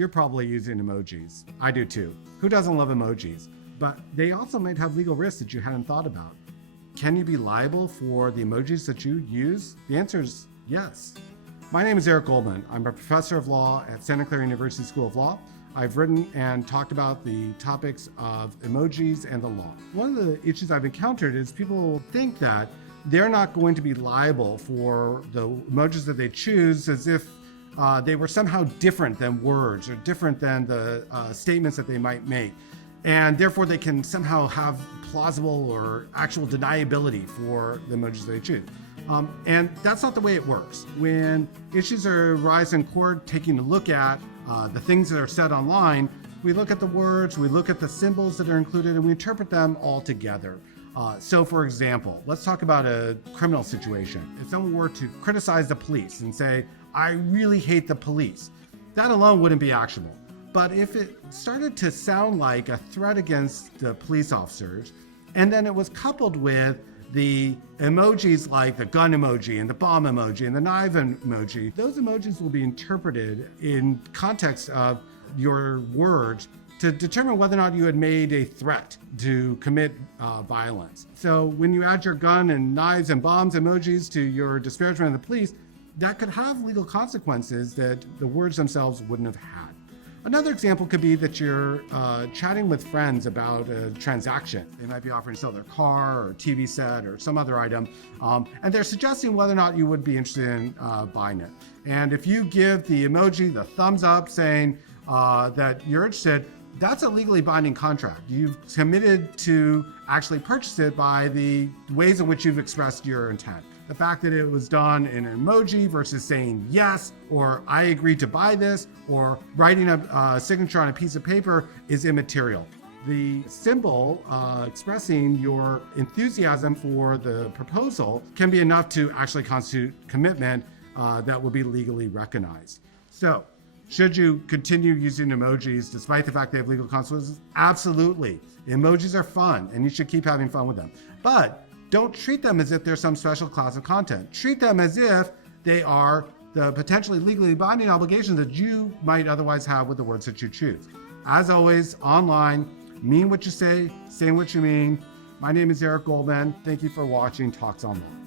you're probably using emojis. I do too. Who doesn't love emojis? But they also might have legal risks that you hadn't thought about. Can you be liable for the emojis that you use? The answer is yes. My name is Eric Goldman. I'm a professor of law at Santa Clara University School of Law. I've written and talked about the topics of emojis and the law. One of the issues I've encountered is people think that they're not going to be liable for the emojis that they choose as if they were somehow different than words or different than the statements that they might make. And therefore they can somehow have plausible or actual deniability for the emojis they choose. And that's not the way it works. When issues arise in court, taking a look at the things that are said online, we look at the words, we look at the symbols that are included, and we interpret them all together. So for example, let's talk about a criminal situation. If someone were to criticize the police and say, I really hate the police, that alone wouldn't be actionable. But if it started to sound like a threat against the police officers, and then it was coupled with the emojis like the gun emoji and the bomb emoji and the knife emoji, those emojis will be interpreted in context of your words to determine whether or not you had made a threat to commit violence. So when you add your gun and knives and bombs emojis to your disparagement of the police, that could have legal consequences that the words themselves wouldn't have had. Another example could be that you're chatting with friends about a transaction. They might be offering to sell their car or TV set or some other item, and they're suggesting whether or not you would be interested in buying it. And if you give the emoji, the thumbs up saying that you're interested, that's a legally binding contract. You've committed to actually purchase it by the ways in which you've expressed your intent. The fact that it was done in an emoji versus saying yes, or I agree to buy this, or writing a signature on a piece of paper is immaterial. The symbol expressing your enthusiasm for the proposal can be enough to actually constitute commitment that will be legally recognized. So, should you continue using emojis despite the fact they have legal consequences? Absolutely. Emojis are fun and you should keep having fun with them. But don't treat them as if they're some special class of content. Treat them as if they are the potentially legally binding obligations that you might otherwise have with the words that you choose. As always, online, mean what you say what you mean. My name is Eric Goldman. Thank you for watching Talks on Law.